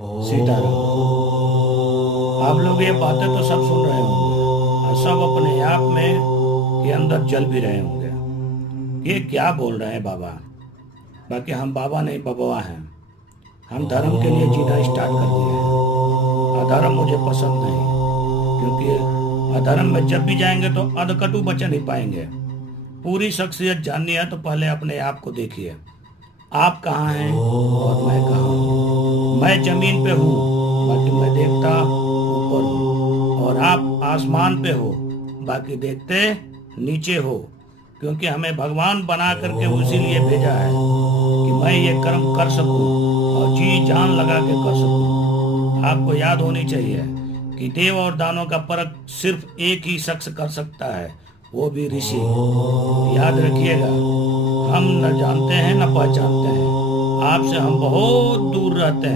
सीताराम। आप लोग ये बातें तो सब सुन रहे होंगे और सब अपने आप में के अंदर जल भी रहे होंगे। ये क्या बोल रहे हैं बाबा। बाकी हम बाबा नहीं बबवा हैं। हम धर्म के लिए जीना स्टार्ट कर दिए हैं। अधर्म मुझे पसंद नहीं, क्योंकि अधर्म में जब भी जाएंगे तो अधकटु बचा नहीं पाएंगे। पूरी शख्सियत जाननी है तो पहले अपने आप को देखिए। आप कहाँ हैं और मैं कहाँ हूँ। मैं जमीन पे हूँ, बाकी मैं देखता ऊपर हूँ। और आप आसमान पे हो, बाकी देखते नीचे हो। क्योंकि हमें भगवान बना करके उसी लिए भेजा है कि मैं ये कर्म कर सकूं और जी जान लगा के कर सकूं। आपको याद होनी चाहिए कि देव और दानव का फर्क सिर्फ एक ही शख्स कर सकता है, वो भी ऋषि। याद रखिएगा, हम न जानते हैं न पहचानते हैं। आपसे हम बहुत दूर रहते हैं।